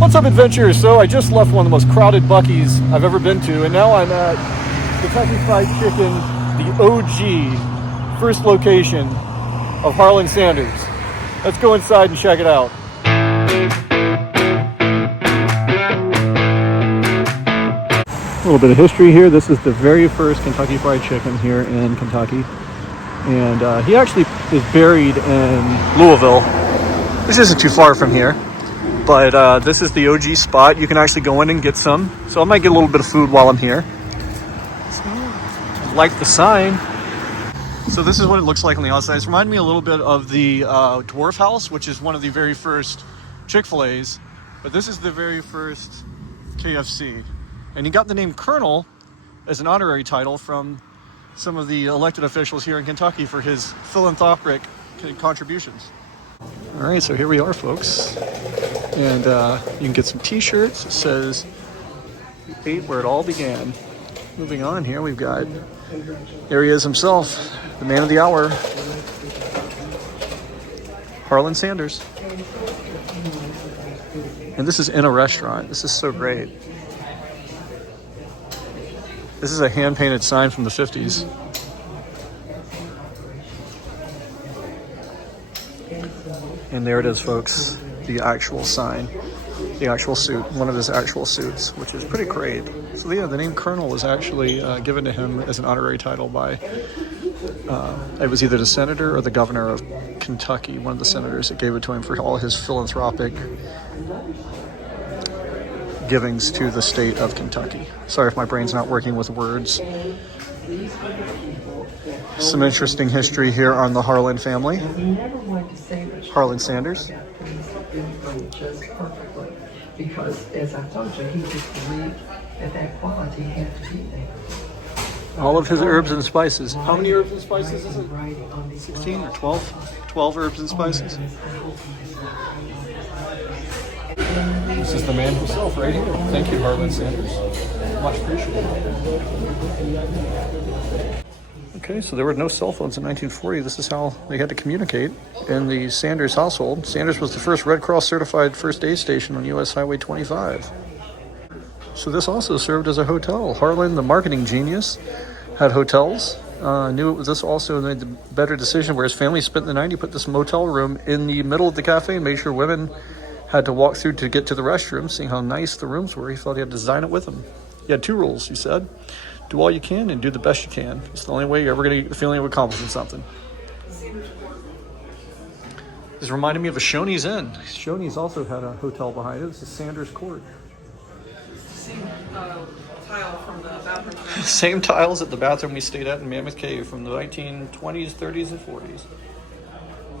What's up, adventurers? So I just left one of the most crowded Buc-ee's I've ever been to, and now I'm at Kentucky Fried Chicken, the OG first location of Harlan Sanders. Let's go inside and check it out. A little bit of history here. This is the very first Kentucky Fried Chicken here in Kentucky, and he actually is buried in Louisville. This isn't too far from here. But this is the OG spot. You can actually go in and get some. So I might get a little bit of food while I'm here. Like the sign. So this is what it looks like on the outside. It's reminding me a little bit of the Dwarf House, which is one of the very first Chick-fil-A's. But this is the very first KFC. And he got the name Colonel as an honorary title from some of the elected officials here in Kentucky for his philanthropic contributions. All right, so here we are, folks. And you can get some t-shirts. It says, "You ate where it all began." Moving on here, we've got, there he is himself, the man of the hour, Harlan Sanders. And this is in a restaurant. This is so great. This is a hand-painted sign from the 50s. And there it is, folks. The actual sign, the actual suit, one of his actual suits, which is pretty great. So yeah, the name Colonel was actually given to him as an honorary title by, it was either the senator or the governor of Kentucky, one of the senators that gave it to him for all his philanthropic givings to the state of Kentucky. Sorry if my brain's not working with words. Some interesting history here on the Harlan family. Harlan Sanders. Just perfectly, because as I told you, he just believed that quality had to be there. All of his herbs and spices. How many herbs and spices is it? 16 or 12? 12 herbs and spices. This is the man himself right here. Thank you, Harlan Sanders. Much appreciated. Okay, so there were no cell phones in 1940. This is how they had to communicate in the Sanders household. Sanders was the first Red Cross certified first aid station on U.S. Highway 25. So this also served as a hotel. Harlan, the marketing genius, had hotels. Knew it was this also made the better decision where his family spent the night. He put this motel room in the middle of the cafe and made sure women had to walk through to get to the restroom, seeing how nice the rooms were. He felt he had to design it with them. He had two rules, he said. Do all you can and do the best you can. It's the only way you're ever going to get the feeling of accomplishing something. This reminded me of a Shoney's Inn. Shoney's also had a hotel behind it. This is Sanders Court. Same tile from the bathroom. Same tiles at the bathroom we stayed at in Mammoth Cave from the 1920s, 30s, and 40s.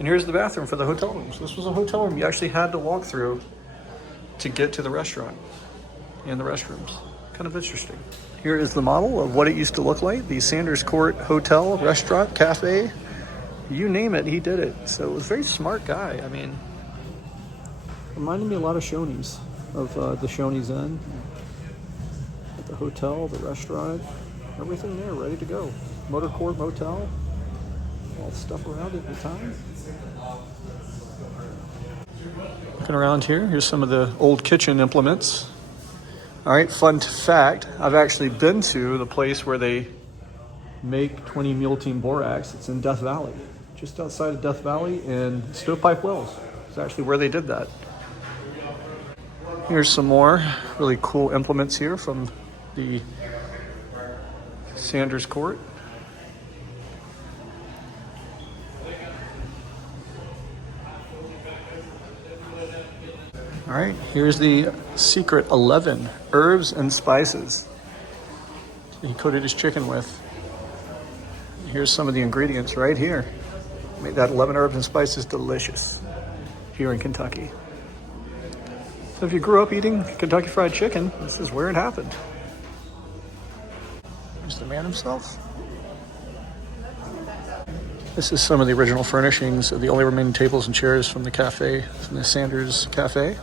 And here's the bathroom for the hotel room. So this was a hotel room you actually had to walk through to get to the restaurant and the restrooms. Kind of interesting. Here is the model of what it used to look like. The Sanders Court Hotel, Restaurant, Cafe. You name it, he did it. So it was a very smart guy. I mean, reminded me a lot of Shoney's, of the Shoney's Inn. At the hotel, the restaurant, everything there, ready to go. Motor Court Motel, all the stuff around it at the time. Looking around here, here's some of the old kitchen implements. All right, fun fact, I've actually been to the place where they make 20 Mule Team Borax. It's in Death Valley, just outside of Death Valley in Stovepipe Wells. It's actually where they did that. Here's some more really cool implements here from the Sanders Court. All right, here's the secret 11 herbs and spices he coated his chicken with. Here's some of the ingredients right here. Made that 11 herbs and spices delicious here in Kentucky. So if you grew up eating Kentucky Fried Chicken, this is where it happened. There's the man himself. This is some of the original furnishings of the only remaining tables and chairs from the cafe, from the Sanders Cafe.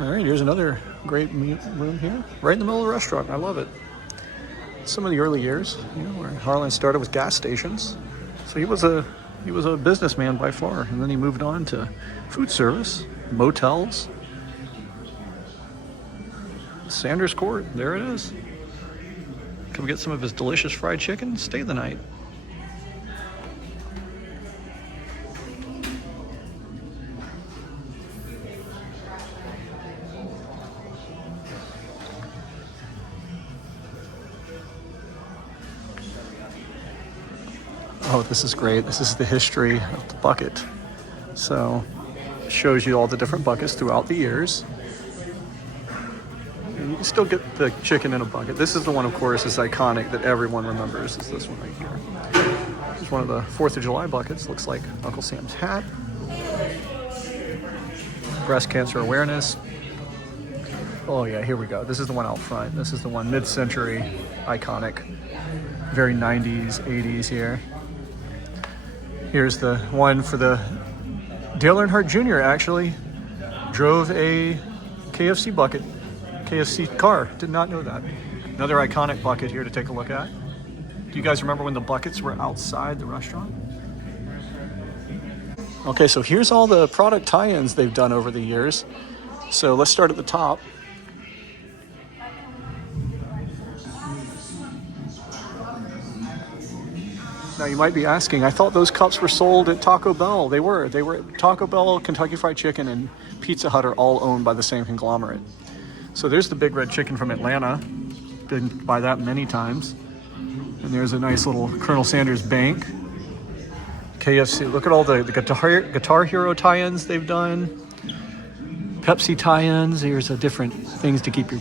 All right, here's another great room here, right in the middle of the restaurant. I love it. Some of the early years, where Harlan started with gas stations. So he was a He was a businessman by far, and then he moved on to food service, motels. Sanders Court, there it is. Come get some of his delicious fried chicken, stay the night. Oh, this is great. This is the history of the bucket. So it shows you all the different buckets throughout the years. And you can still get the chicken in a bucket. This is the one, of course, is iconic that everyone remembers. Is this one right here. This is one of the 4th of July buckets. Looks like Uncle Sam's hat. Breast cancer awareness. Oh yeah, here we go. This is the one out front. This is the one mid-century, iconic. Very 90s, 80s here. Here's the one for the Dale Earnhardt Jr. actually drove a KFC bucket, KFC car. Did not know that. Another iconic bucket here to take a look at. Do you guys remember when the buckets were outside the restaurant? Okay, so here's all the product tie-ins they've done over the years. So let's start at the top. Now you might be asking, I thought those cups were sold at Taco Bell. They were. Taco Bell, Kentucky Fried Chicken, and Pizza Hut are all owned by the same conglomerate. So there's the Big Red Chicken from Atlanta. Been by that many times. And there's a nice little Colonel Sanders bank. KFC, look at all the Guitar Hero tie-ins they've done. Pepsi tie-ins, here's the different things to keep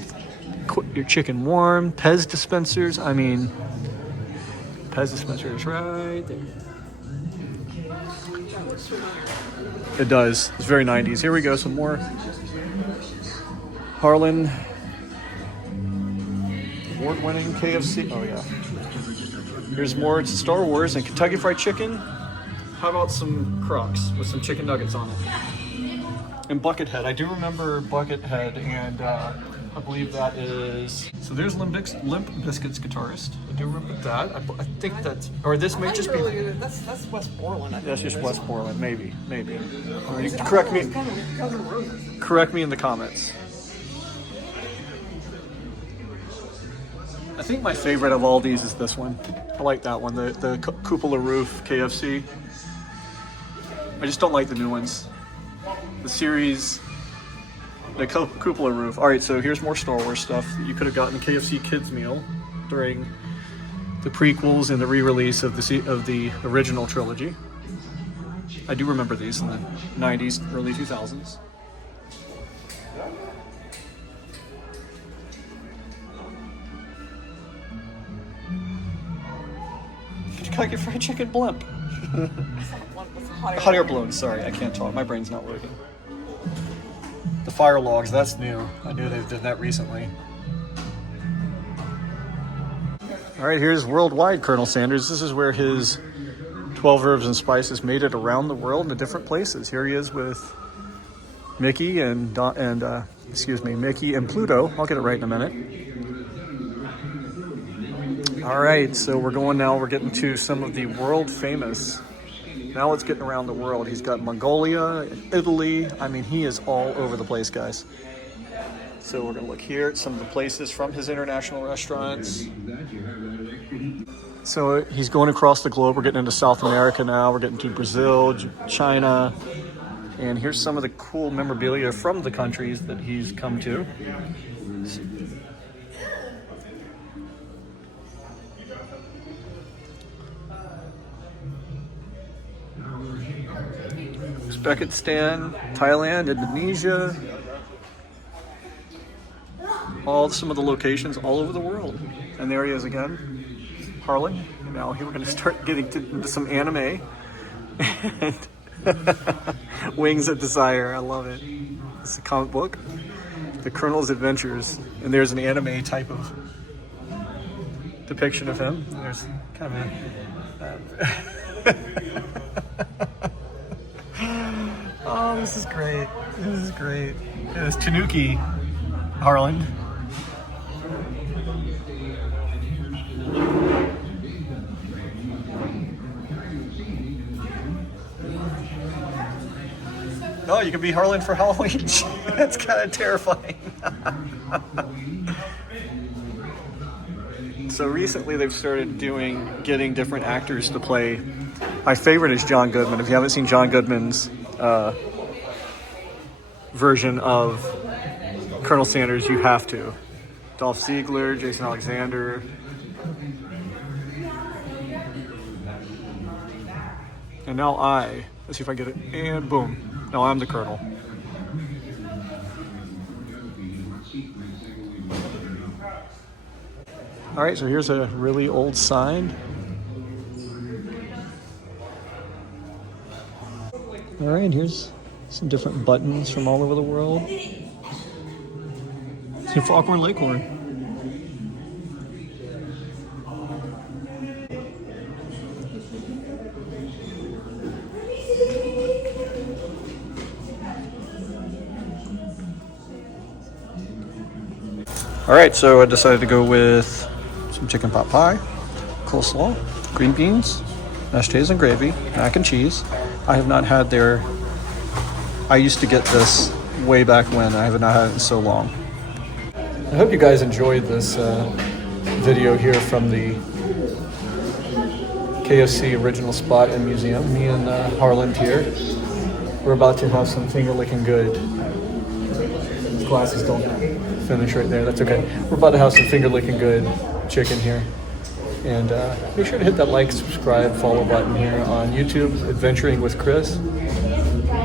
your chicken warm. Pez dispensers, I mean, Pez dispenser is right there. It does. It's very 90s. Here we go. Some more Harlan award-winning KFC. Oh yeah. Here's more Star Wars and Kentucky Fried Chicken. How about some Crocs with some chicken nuggets on it? And Buckethead. I do remember Buckethead, and I believe that is. So there's Limp Bizkit's guitarist. I do remember that. I think that's, or this may just be. That's West Borland. That's just West Borland, maybe. You can correct me. Correct me in the comments. I think my favorite of all these is this one. I like that one, the cupola roof KFC. I just don't like the new ones. The series, the cupola roof. All right, so here's more Star Wars stuff. You could have gotten a KFC kids meal during the prequels and the re-release of the original trilogy. I do remember these in the 90s, early 2000s. Kentucky Fried Chicken blimp. Hot air balloon. Sorry, I can't talk. My brain's not working. The fire logs, that's new. I knew they did that recently. All right, here's worldwide Colonel Sanders. This is where his 12 herbs and spices made it around the world in different places. Here he is with Mickey and Mickey and Pluto. I'll get it right in a minute. All right, so we're getting to some of the world famous. Now it's getting around the world. He's got Mongolia, Italy. I mean, he is all over the place, guys. So we're gonna look here at some of the places from his international restaurants. So he's going across the globe. We're getting into South America now. We're getting to Brazil, China. And here's some of the cool memorabilia from the countries that he's come to. Uzbekistan, Thailand, Indonesia, some of the locations all over the world. And there he is again, Harlan. Now here we're going to start getting into some anime. And Wings of Desire, I love it. It's a comic book, The Colonel's Adventures, and there's an anime type of depiction of him. There's kind of Oh, this is great. This is great. It's Tanuki Harlan. Oh, you can be Harlan for Halloween. That's kind of terrifying. So recently they've started getting different actors to play. My favorite is John Goodman. If you haven't seen John Goodman's version of Colonel Sanders, you have to. Dolph Ziegler, Jason Alexander. And now let's see if I get it, and boom, now I'm the Colonel. All right, so here's a really old sign. All right, here's some different buttons from all over the world. See Foghorn Leghorn. All right, so I decided to go with some chicken pot pie, coleslaw, green beans, mashed potatoes and gravy, mac and cheese. I have not had I used to get this way back when. I have not had it in so long. I hope you guys enjoyed this video here from the KFC original spot and museum. Me and Harlan here. We're about to have some finger licking good. Glasses don't finish right there. That's okay. We're about to have some finger licking good chicken here. And make sure to hit that like, subscribe, follow button here on YouTube, Adventuring with Chris.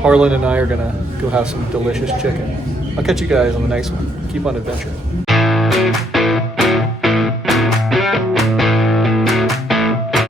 Harlan and I are going to go have some delicious chicken. I'll catch you guys on the next one. Keep on adventuring.